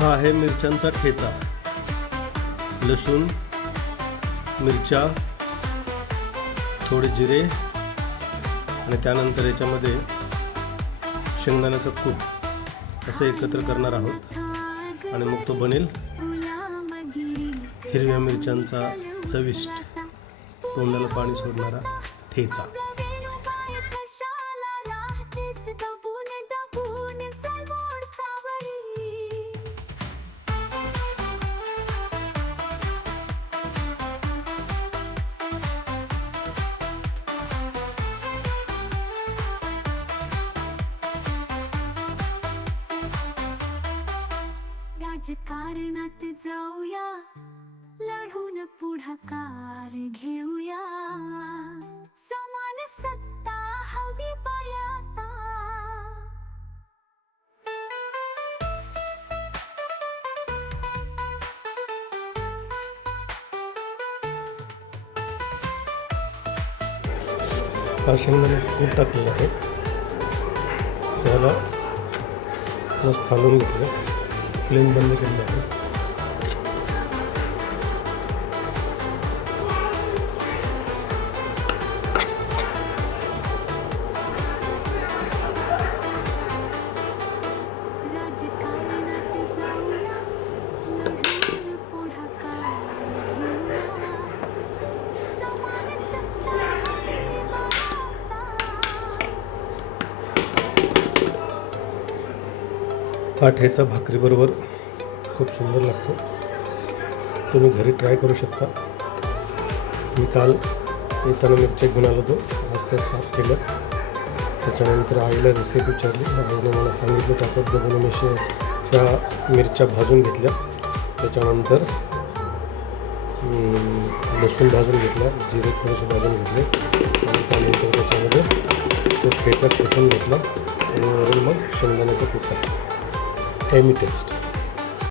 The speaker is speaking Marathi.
हा आहे मिरच्यांचा ठेचा. लसूण मिरच्या थोडे जिरे आणि त्यानंतर याच्यामध्ये शेंगदाण्याचं कूट असं एकत्र करणार आहोत. आणि मग तो बनेल हिरव्या मिरच्यांचा चविष्ट तोंडाला पाणी सोडणारा ठेचा. राजकारणात जाऊया. लढून पुढाकार घेऊया. समान सत्ता हवी पायाता हा शेंगदाण्याचं कूट टाकलेला आहे. त्याला मस्त हलवून घेतलं. प्लेन बंद केलेलं आहे. हा ठेचा भाकरीबरोबर खूप सुंदर लागतो. तुम्ही घरी ट्राय करू शकता. मी काल येताना मिरच्या घेऊन आलो होतो. आज त्या साफ केलं त्याच्यानंतर आईला रेसिपी विचारली. आईने मला सांगितलं त्या पद्धतीने मी शे त्या मिरच्या भाजून घेतल्या. त्याच्यानंतर लसूण भाजून घेतला जिरे थोडेसे भाजून घेतले. आणि त्यानंतर त्याच्यामध्ये तो ठेचा ठेचून घेतला. आणि वरून मग शेंगदाण्याचा कुठला AMI test.